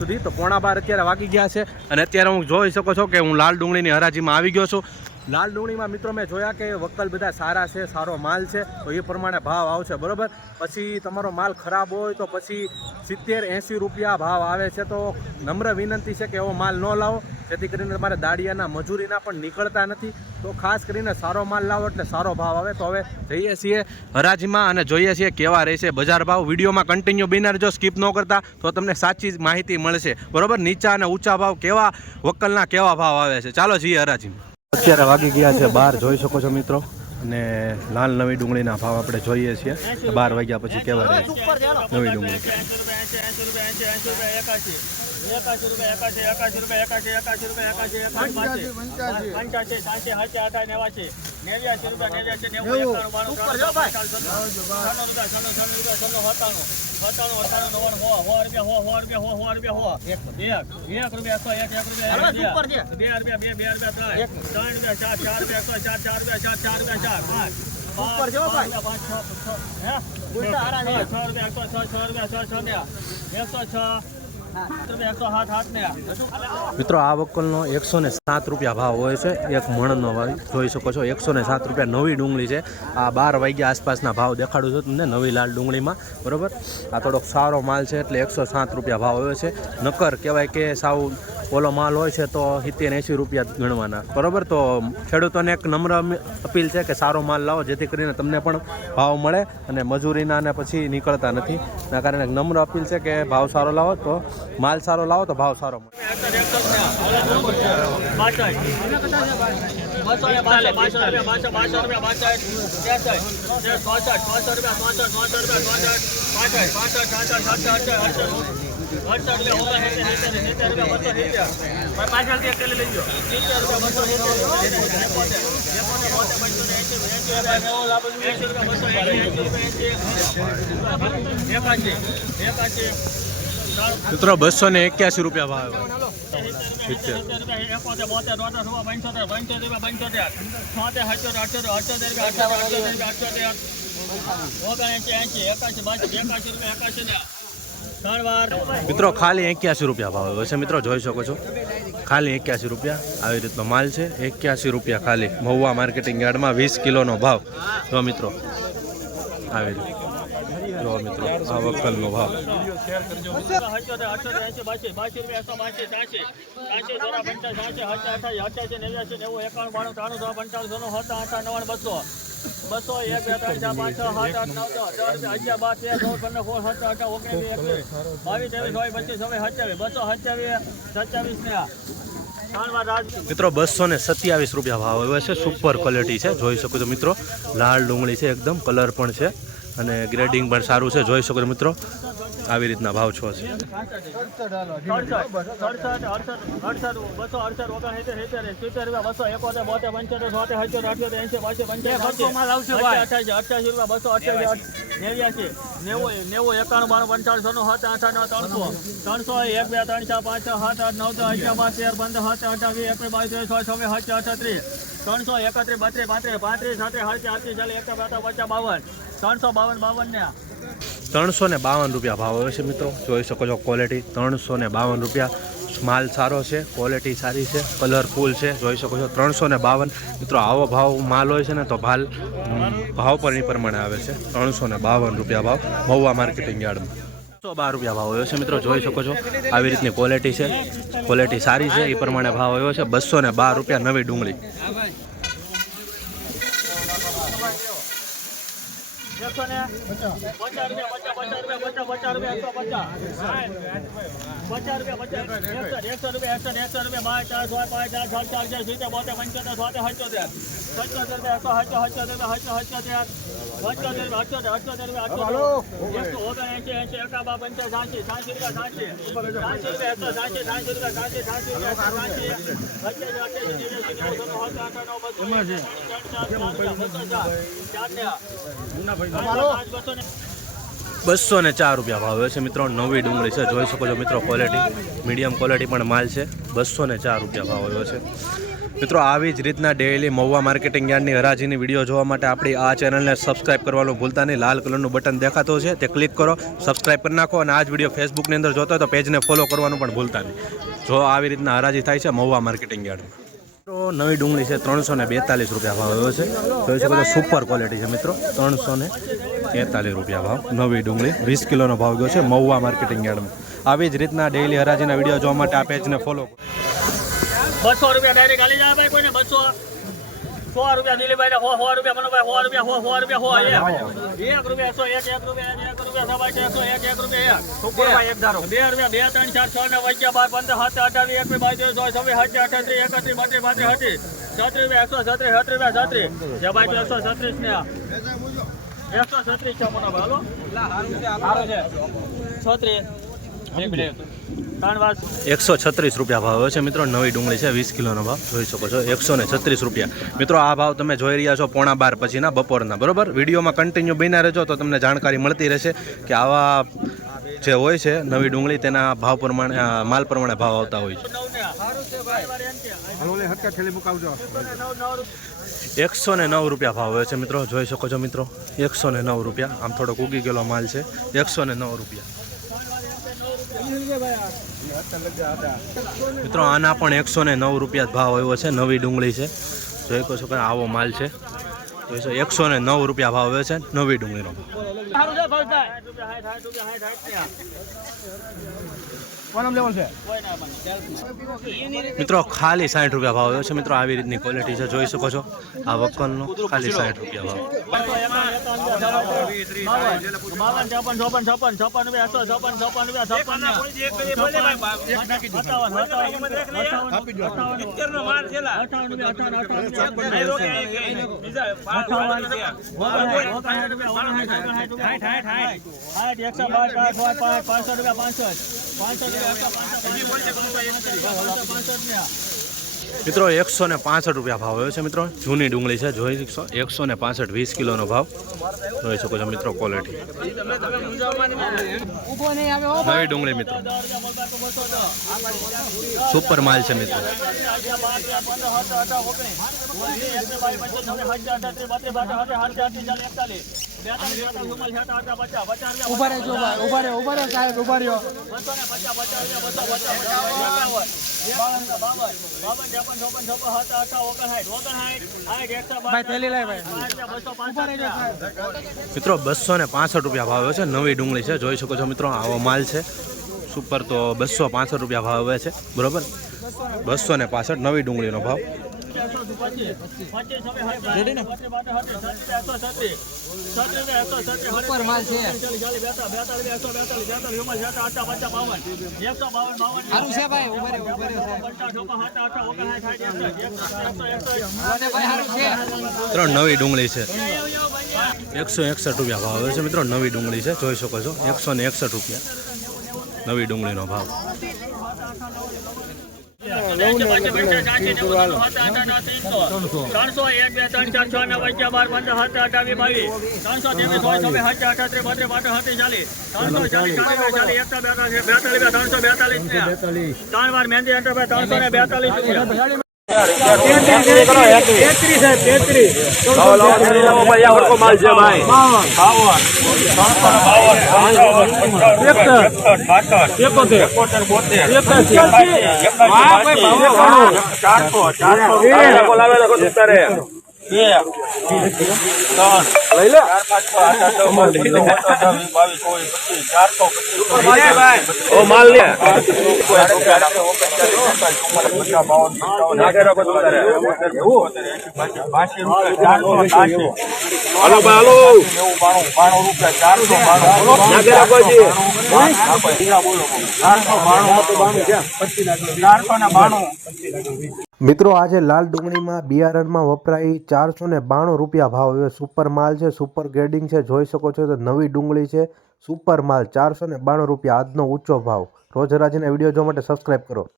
સુધી તો 11:15 અત્યારે વાગી ગયા છે અને અત્યારે હું જોઈ શકો છો કે હું લાલ ડુંગળીની હરાજીમાં આવી ગયો છું। લાલ ડુંગળીમાં મિત્રો મેં જોયા કે વક્કલ બધા સારા છે, સારો માલ છે, તો એ પ્રમાણે ભાવ આવશે બરાબર। પછી તમારો માલ ખરાબ હોય તો પછી 70-80 રૂપિયા ભાવ આવે છે। તો નમ્ર વિનંતી છે કે એવો માલ ન લાવો, જેથી કરીને તમારે દાડિયાના મજૂરીના પણ નીકળતા નથી। તો ખાસ કરીને સારો માલ લાવો એટલે સારો ભાવ આવે। તો હવે જઈએ છીએ હરાજીમાં અને જોઈએ છીએ કેવા રહેશે બજાર ભાવ। વિડીયોમાં કન્ટિન્યુ બિના રહેજો, સ્કીપ ન કરતા, તો તમને સાચી માહિતી મળશે બરાબર। નીચા અને ઊંચા ભાવ કેવા, વક્કલના કેવા ભાવ આવે છે, ચાલો જઈએ હરાજીમાં। અત્યારે વાગી ગયા છે 12, જોઈ શકો છો મિત્રો, અને લાલ નવી ડુંગળીના ભાવ આપણે જોઈએ છીએ 12 વાગ્યા પછી કેવા રહે નવી ડુંગળી। મિત્રો આ વક્કલનો 107 રૂપિયા ભાવ હોય છે, એક મણનો ભાવ જોઈ શકો છો। 107 રૂપિયા નવી ડુંગળી છે। આ 12 વાગ્યા આસપાસના ભાવ દેખાડું છું તમને નવી લાલ ડુંગળીમાં બરાબર। આ થોડોક સારો માલ છે એટલે 107 રૂપિયા ભાવ હોય છે। નકર કહેવાય કે સાવ ઓલો માલ હોય છે તો 70-80 રૂપિયા ગણવાના બરાબર। તો ખેડૂતોને એક નમ્ર અપીલ છે કે સારો માલ લાવો, જેથી કરીને તમને પણ ભાવ મળે અને મજૂરીના ને પછી નીકળતા નથી। એના કારણે એક નમ્ર અપીલ છે કે ભાવ સારો લાવો તો માલ સારો લાવો તો ભાવ સારો મળે। મિત્રો 281 રૂપિયા ભાવ મિત્રો ખાલી 81 રૂપિયા ભાવ હોય છે મિત્રો, જોઈ શકો છો ખાલી 81 રૂપિયા આવી રીતનો માલ છે। 81 રૂપિયા ખાલી મહુવા માર્કેટિંગ યાર્ડમાં 20 કિલોનો ભાવ। જો મિત્રો આવી રીતે જો મિત્રો આ વક્કલનો ભાવ મિત્રો 227 રૂપિયા ભાવ આવે છે। સુપર ક્વોલિટી છે, જોઈ શકો છો મિત્રો, લાલ ડુંગળી છે, એકદમ કલર પણ છે અને ગ્રેડિંગ પણ સારું છે, જોઈ શકો છો મિત્રો આવી રીતના ભાવ છો છે। ₹352 રૂપિયા ભાવ આવે છે મિત્રો, જોઈ શકો છો ક્વોલિટી। 352 રૂપિયા, માલ સારો છે, ક્વોલિટી સારી છે, કલરફુલ છે, જોઈ શકો છો। 352 મિત્રો, આવો ભાવ માલ હોય છે ને તો ભાવ પર એ પ્રમાણે આવે છે। 352 રૂપિયા ભાવ મહુવા માર્કેટિંગ યાર્ડમાં। 112 રૂપિયા ભાવ આવ્યો છે મિત્રો, જોઈ શકો છો આવી રીતની ક્વોલિટી છે, ક્વોલિટી સારી છે, એ પ્રમાણે ભાવ આવ્યો છે। 212 રૂપિયા નવી ડુંગળી। ₹204 રૂપિયા ભાવ છે મિત્રો, નવી ડુંગળી છે, જોઈ શકો છો મિત્રો, ક્વોલિટી મીડિયમ ક્વોલિટી પણ માલ છે। 204 રૂપિયા ભાવ આવ્યો છે। મિત્રો આવી જ રીતના ડેઈલી મહુવા માર્કેટિંગ યાર્ડની હરાજીની વિડીયો જોવા માટે આપણી આ ચેનલને સબસ્ક્રાઇબ કરવાનું ભૂલતા નહીં. લાલ કલરનું બટન દેખાતો છે તે ક્લિક કરો, સબસ્ક્રાઇબ કરી નાખો અને આ જ વિડીયો ફેસબુકની અંદર જોતો હોય તો પેજને ફોલો કરવાનું પણ ભૂલતા નહીં. જો આવી રીતના હરાજી થાય છે મહુવા માર્કેટિંગ યાર્ડમાં. તો નવી ડુંગળી છે 342 રૂપિયા ભાવ આવ્યો છે. જોઈ શકો છો સુપર ક્વોલિટી છે મિત્રો. 343 રૂપિયા ભાવ નવી ડુંગળી 20 કિલોનો ભાવ ગયો છે મહુવા માર્કેટિંગ યાર્ડમાં. આવી જ રીતના ડેઈલી હરાજીના વિડીયો જોવા માટે આ પેજને ફોલો કરો. 200 રૂપિયા ડાયરેક્ટ આલી જાય ભાઈ કોઈને 200 100 રૂપિયા દિલીપભાઈ 100 રૂપિયા મનોભાઈ 100 રૂપિયા 100 રૂપિયા 1 રૂપિયા 1 રૂપિયા 1 ધારો 2 રૂપિયા 2 3 4 6 ને 11 12 15 17 18 20 22 136 રૂપિયા ભાવ છે મિત્રો. નવી ડુંગળી છે 20 કિલોનો ભાવ જોઈ શકો છો 136 રૂપિયા. મિત્રો આ ભાવ તમે જોઈ રહ્યા છો 11:15 પછીના બપોરના, બરોબર. વિડીયોમાં કન્ટિન્યુ બન્યા રહેજો તો તમને જાણકારી મળતી રહેશે કે આવા જે હોય છે નવી ડુંગળી તેના ભાવ પ્રમાણે માલ પ્રમાણે ભાવ આવતા હોય છે. 109 રૂપિયા ભાવ હોય છે મિત્રો. જોઈ શકો છો મિત્રો 109 રૂપિયા. આમ થોડોક ઉગી ગયેલો માલ છે. 109 રૂપિયા મિત્રો. આના પણ 109 રૂપિયા ભાવ આવ્યો છે. નવી ડુંગળી છે. જોઈ શકો છો કે આવો માલ છે. 109 રૂપિયા ભાવ આવ્યો છે નવી ડુંગળીનો. મિત્રો ખાલી 60 રૂપિયા ભાવ આવ્યો છે મિત્રો. આવી રીતની ક્વોલિટી છે. જોઈ શકો છો આ વકલનો ખાલી 60 રૂપિયા ભાવ. 165 રૂપિયા ભાવ આવ્યો છે મિત્રો. જૂની ડુંગળી છે. જોઈ શકશો 165 20 કિલોનો ભાવ. જોઈ શકો છો મિત્રો ક્વોલિટી. નવી ડુંગળી મિત્રો સુપર માલ છે મિત્રો. મિત્રો 265 રૂપિયા ભાવ આવે છે. નવી ડુંગળી છે. જોઈ શકો છો મિત્રો આવો માલ છે સુપર. તો 265 રૂપિયા ભાવ આવે છે, બરોબર. 265 નવી ડુંગળીનો ભાવ. નવી ડુંગળી છે 161 રૂપિયા ભાવ આવે છે મિત્રો. નવી ડુંગળી છે. જોઈ શકો છો 161 રૂપિયા નવી ડુંગળીનો ભાવ. 300 1 2 3 4 6 9 11 12 15 17 18 20 300 વાર મહેંદી 342 મિત્રો આજે લાલ ડુંગળીમાં બિયારણમાં વપરાય 492 રૂપિયા ભાવ. હવે સુપર માલ છે, સુપર ગ્રેડિંગ છે. જોઈ શકો છો તો નવી ડુંગળી છે. સુપર માલ 492 રૂપિયા આજનો ઊંચો ભાવ. રોજ હરાજીના વિડીયો જોવા માટે સબસ્ક્રાઇબ કરો.